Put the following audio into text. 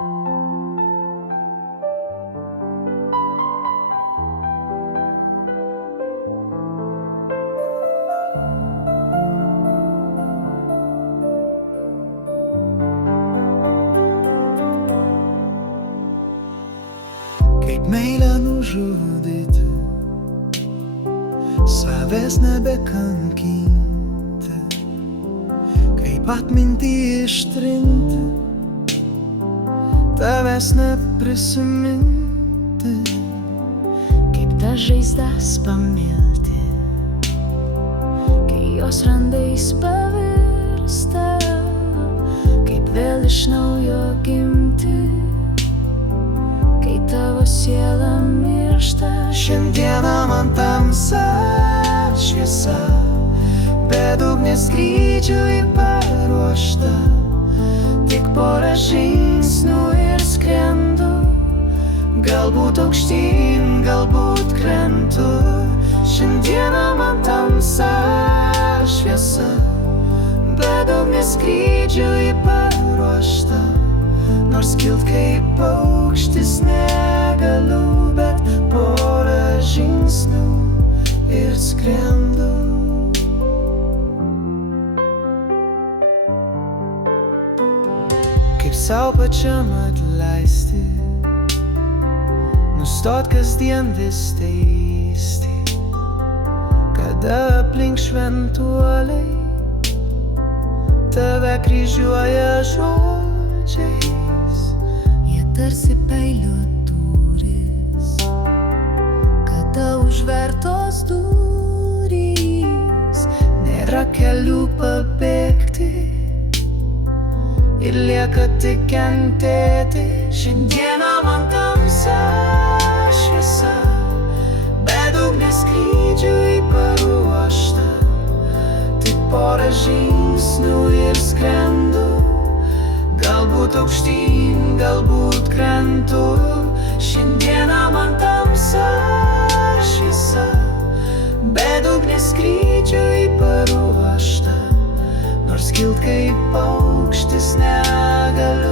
Kaip meilę nužudyti, savęs nebekankinti, kaip atmintį ištrinti, tavęs neprisiminti, kaip tas žaizdas pamilti, kai jos randais pavirsta, kaip vėl iš naujo gimti, kai tavo siela miršta. Šiandieną man tamsa, šviesa, bedugnės skrydžiui paruošta, tik porą žingsnių ir skrendu, galbūt aukštyn, galbūt krentu. Šiandieną man tamsa, šviesa, bedugnės skrydžiui paruošta, nors kilt kaip paukštis negaliu, bet porą žingsnių ir skrendu. Kaip sau pačiam atleisti, nustot kasdien vis teisti, kada aplink šventuoliai tave kryžiuoja žodžiais. Jie tarsi peilio durys, kada užvertos durys, Nėra kelių pabėgti ir lieka tik kentėti. Šiandieną man tamsa, šviesa, bedugnės skrydžiui paruošta, tik porą žingsnių ir skrendu, galbūt aukštyn, galbūt krentu. Šiandieną man tamsa, šviesa, bedugnės skrydžiui paruošta, nors kilt kaip paukštis negaliu.